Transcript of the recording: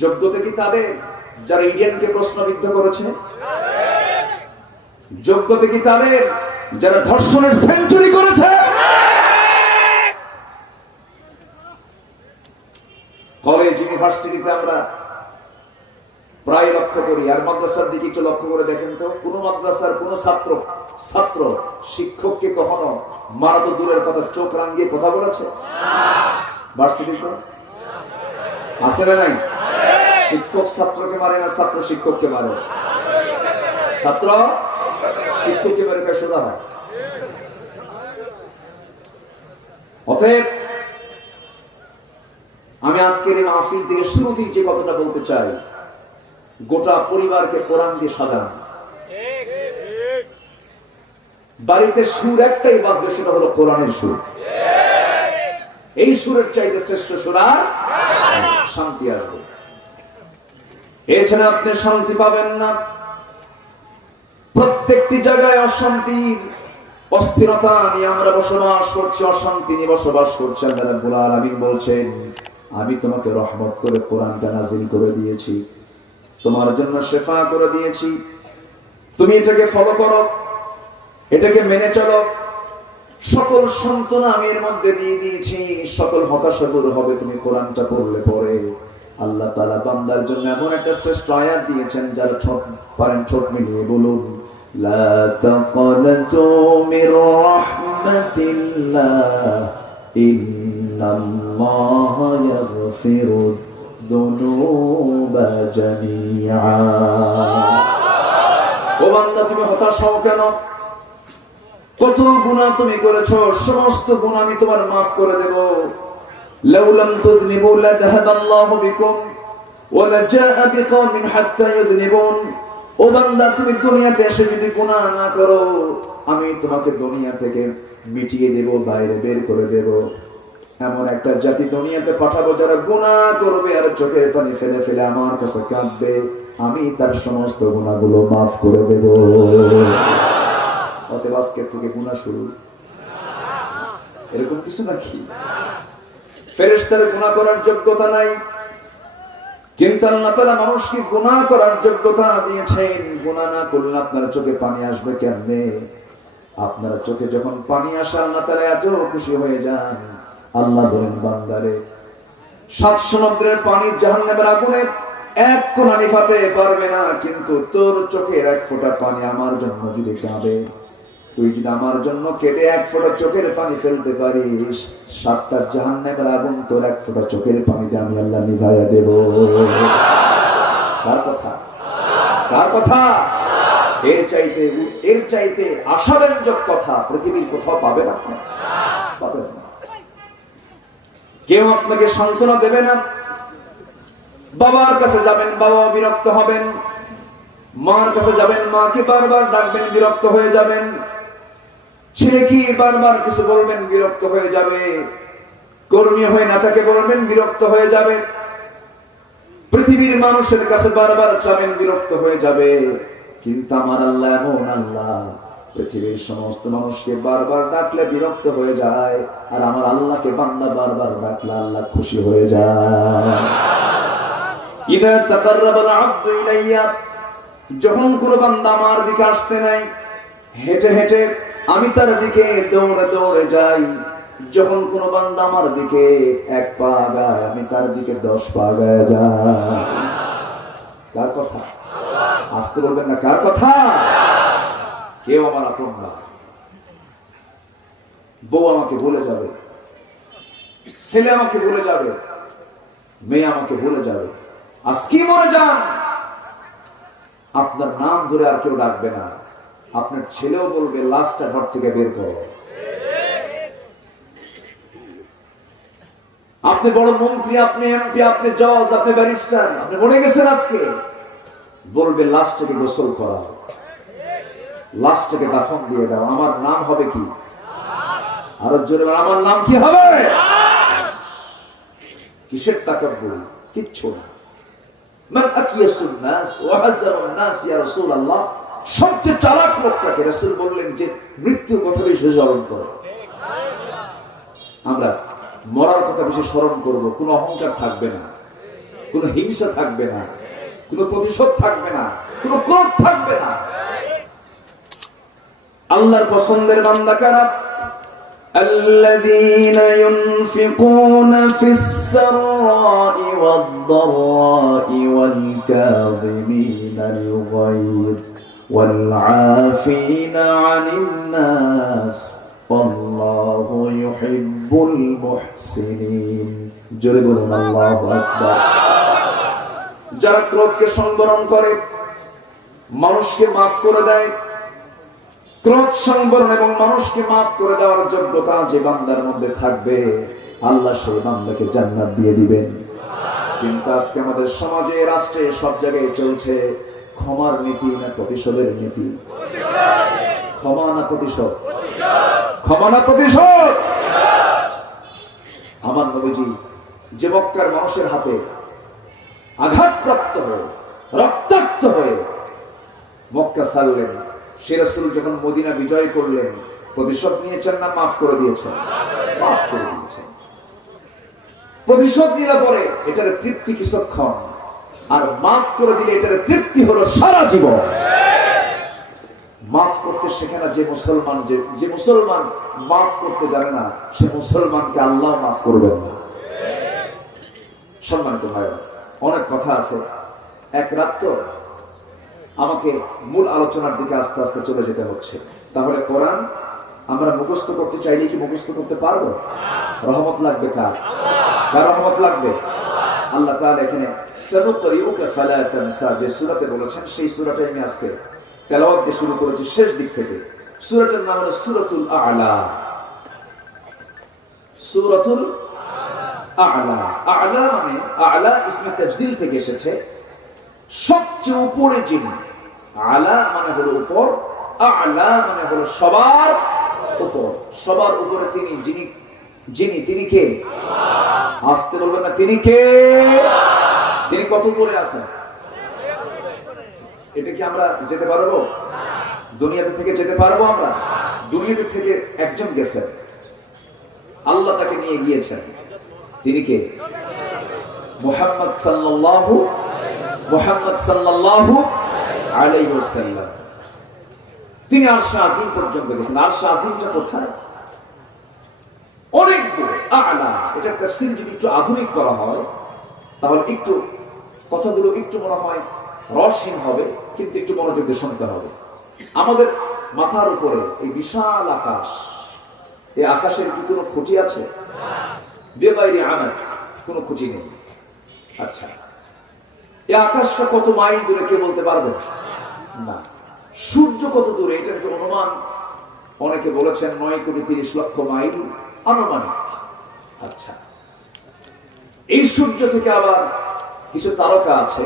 যোগ্যতা কি তাদের যারা ইডিয়ানকে প্রশ্নবিদ্ধ করেছে? যোগ্যতা কি তাদের যারা ধর্ষণের সেঞ্চুরি করেছে? কলেজ ইউনিভার্সিটিতে আমরা প্রায় লক্ষ্য করি, আর মাদ্রাসার দিকে একটু লক্ষ্য করে দেখেন তো, কোন মাদ্রাসার কোন ছাত্র শিক্ষককে কখনো মারা তো দূরের কথা, চোখ রাঙিয়ে কথা বলেছে? ভার্সিটিতে আছে না নাই? শিক্ষক ছাত্রকে মারে না, ছাত্র শিক্ষককে মারে? ছাত্র শিক্ষককে মেরে কে সোজা হয়? অতএব আমি আজকের এই মাহফিল থেকে শুরুতেই যে কথাটা বলতে চাই, গোটা পরিবারকে কোরআন দিয়ে সাজান। বাড়িতে সুর একটাই বাজবে, সেটা হলো কোরআনের সুর। এই সুরের চাইতে শ্রেষ্ঠ সুর আর শান্তি আসবে। এছাড়া আপনি শান্তি পাবেন না। প্রত্যেকটি জায়গায় অশান্তির অস্থিরতা নিয়ে আমরা বসবাস করছি, অশান্তি নিয়ে বসবাস করছি। আল্লাহ রাব্বুল আলামিন বলছেন, আমি তোমাকে রহমত করে কোরআনটা নাযিল করে দিয়েছি, তোমার জন্য শেফা করে দিয়েছি। তুমি এটাকে ফলো করো, এটাকে মেনে চলো। সকল সান্ত্বনা আমি এর মধ্যে দিয়ে দিয়েছি, সকল হতাশা দূর হবে তুমি কোরআনটা পড়লে পরে। আল্লাহ তাআলা বান্দার জন্য এমন একটা শ্রেষ্ঠ আয়াত দিয়েছেন, যারা ছোট পারেন ছোট মিলিয়ে বলুন, লা তাকনাতু মির রাহমাতিল্লাহ ইন্নাল্লাহা ইয়াগফিরুয যুনুবা জামিআ। ও বান্দা, তুমি হতাশ হও কেন? কত গুনাহ তুমি করেছো, সমস্ত গুনাহ আমি তোমার মাফ করে দেব। লাউ লাম তুযনিবু লাযাহাবাল্লাহু বিকুম ওয়া লাজাআ বিকওমিন হাত্তা ইযনিবুন। ও বান্দা, তুমি দুনিয়াতে এসে যদি গুনাহ না করো, আমি তোমাকে দুনিয়া থেকে মিটিয়ে দেব, বাইরে বের করে দেব। এমন একটা জাতি দুনিয়াতে পাঠাবো যারা গুনাহ করবে আর চোখের পানি ফেলে ফেলে আমার কাছে কাঁদবে, আমি তার সমস্ত গুনাহগুলো মাফ করে দেব। অতএব আজকের থেকে গুনাহ শুরু, এরকম কিছু নাকি? ফেরেশতার গুনাহ করার যোগ্যতা নাই, কিন্তু আল্লাহ তাআলা মানুষকে গুনাহ করার যোগ্যতা দিয়েছেন। গুনাহ না করলে আপনার চোখে পানি আসবে কেমনে? আপনার চোখে যখন পানি আসে, আল্লাহ তাআলা এত খুশি হয়ে যান। আল্লাহ বলেন, বান্দারে, 7 সমুদ্রের পানি জাহান্নামের আগুনের এক কোণা নিভাতে পারবে না, কিন্তু তোর চোখের এক ফোঁটা পানি আমার জন্য যদি কাঁদে, তুই যদি আমার জন্য কেঁদে এক ফোঁটা চোখের পানি ফেলতে পারিস, 7টা জাহান্নামের আগুন তোর এক ফোঁটা চোখের পানিতে আমি আল্লাহ নিভাইয়া দেব। কার কথা? কার কথা? এর চাইতে আশাব্যঞ্জক কথা পৃথিবীর কোথাও পাবেন আপনি? পাবেন না। কেউ আপনাকে সান্ত্বনা দেবে না। বাবার কাছে যাবেন, বাবা বিরক্ত হবেন। মার কাছে যাবেন, মাকে বারবার ডাকবেন, বিরক্ত হয়ে যাবেন। ছেলে কি বারবার কিছু বলবেন, বিরক্ত হয়ে যাবে। কর্মী হয়ে নেতাকে বলবেন, বিরক্ত হয়ে যাবে। পৃথিবীর মানুষের কাছে বারবার চাবেন, বিরক্ত হয়ে যাবে। কিন্তু আমার আল্লাহ এমন আল্লাহ, পৃথিবীর সমস্ত মানুষকে বারবার ডাকলে বিরক্ত হয়ে যায়, আর আমার আল্লাহকে বান্দা বারবার ডাকলে আল্লাহ খুশি হয়ে যায়। ইযা তাকাররাবাল আবদু ইলাইয়া, যখন কোন বান্দা আমার দিকে আসতে নাই, হেঁটে হেঁটে আমি তার দিকে দৌড়ে দৌড়ে যাই। যখন কোন বান্দা আমার দিকে 1 পা আগায়, আমি তার দিকে 10 পা আগায় যাই। কার কথা? আসতে বলবেন না, কার কথা? কেউ আমার আপন না। বউ আমাকে ভুলে যাবে, ছেলে আমাকে ভুলে যাবে, মেয়ে আমাকে ভুলে যাবে। আজকে মরে যান, আপনার নাম ধরে আর কেউ ডাকবে না। আপনার ছেলেও বলবে, লাশটা ঘর থেকে বের করো। আপনি বড় মন্ত্রী, আপনি এমপি, আপনি জজ, আপনি ব্যারিস্টার, আপনি মরে গেছেন, আজকে বলবে লাশটাকে গোসল করা, লাশটাকে দাফন দিয়ে দাও। আমার নাম হবে কি? আরো জোরে, আমার নাম কি হবে? কিসের তাকাব্বুর? কিচ্ছু না। মান আকিয়াসুন নাস ওয়া হাযারুন নাস ইয়া রাসূলুল্লাহ। সবচেয়ে চালাক লোকটাকে রাসূল বললেন যে মৃত্যুর কথা বেশি স্মরণ করো। আমরা মরার কথা বেশি স্মরণ করব, কোনো অহংকার থাকবে না। কোনো হিংসা থাকবে না, কোনো প্রতিশোধ থাকবে না, কোনো ক্রোধ থাকবে না। আল্লাহর পছন্দের বান্দা কারা? الذين ينفقون في السراء والضراء والكاظمين الغيظ والعافين عن الناس والله يحب المحسنين। জোরে বলুন আল্লাহু আকবার। যারা ক্রোধকে সংবরণ করে, মানুষকে মাফ করে দেয়, ক্রোধ সংবরণ এবং মানুষকে মাফ করে দেওয়ার যোগ্যতা যে বান্দার মধ্যে থাকবে, আল্লাহ সেই বান্দাকে জান্নাত দিয়ে দিবেন। কিন্তু আজকে আমাদের সমাজে, রাষ্ট্রে, সব জায়গায় চলছে ক্ষমার নীতি না প্রতিশোধের নীতি? ক্ষমা না প্রতিশোধ? ক্ষমা না প্রতিশোধ? আমার নবীজি যে মক্কার মানুষের হাতে আঘাতপ্রাপ্ত হয়ে, রক্তাক্ত হয়ে মক্কা ছাড়লেন, সে রাসূল যখন মদিনা বিজয় করলেন, প্রতিশোধ নিয়েছেন না মাফ করে দিয়েছেন? মাফ করে দিয়েছেন। প্রতিশোধ নিলে পরে এটার তৃপ্তি কিছুক্ষণ, আর মাফ করে দিলে এটার তৃপ্তি হলো সারা জীবন। মাফ করতে শেখে না যে মুসলমান মাফ করতে জানে না, সে মুসলমানকে আল্লাহ মাফ করবেন না। সম্মানিত ভাই, অনেক কথা আছে, এক রাত তো আমাকে মূল আলোচনার দিকে আস্তে আস্তে চলে যেতে হচ্ছে। তাহলে কোরআন আমরা মুখস্থ করতে চাইলে কি মুখস্থ করতে পারবো? রহমত লাগবে কার? কার রহমত লাগবে? আল্লাহ তাআলা এখানে সানুকরিউকা ফালা তানসা যে সূরাতে বলেছেন, সেই সূরাটাই আমি আজকে তেলাওয়াত দিয়ে শুরু করেছি শেষ দিক থেকে। সূরাটার নাম হলো সূরাতুল আ'লা। সূরাতুল আ'লা। আ'লা মানে, আ'লা ইসমে তাফজিল থেকে এসেছে, সবচেয়ে উপরে যিনি। আলা মানে হলো উপর, আ'লা মানে হলো সবার উপর। সবার উপরে তিনি, তিনি কে? আসতে বলবেন না, তিনি কে? তিনি কত উপরে আছেন? এটা কি আমরা যেতে পারবো? দুনিয়াতে থেকে যেতে পারবো আমরা? দুনিয়াতে থেকে একজন গেছেন, আল্লাহ তাকে নিয়ে গিয়েছেন। তিনি কে? মুহাম্মদ সাল্লাল্লাহু আলাইহি ওয়াসাল্লাম। তিনি আরশে আজিম পর্যন্ত গেছেন। আরশে আজিমটা কোথায়? অনেক দূরে, আ'লা। এটার তাফসীর যদি একটু আধুনিক করা হয়, তাহলে একটু কথাগুলো একটু মনে হয় রসহীন হবে, কিন্তু একটু মনোযোগ দিয়ে শুনতে হবে। আমাদের মাথার উপরে এই বিশাল আকাশ, এই আকাশের কি কোনো খুঁটি আছে? বেগাইরি আমাদ, কোনো খুঁটি নেই। আচ্ছা, এই আকাশটা কত মাইল দূরে কে বলতে পারবে? না। সূর্য কত দূরে? এটার একটা অনুমান অনেকে বলেছেন 9,30,00,000 মাইল আনুমানিক। আচ্ছা, এই সূর্য থেকে আবার কিছু তারকা আছে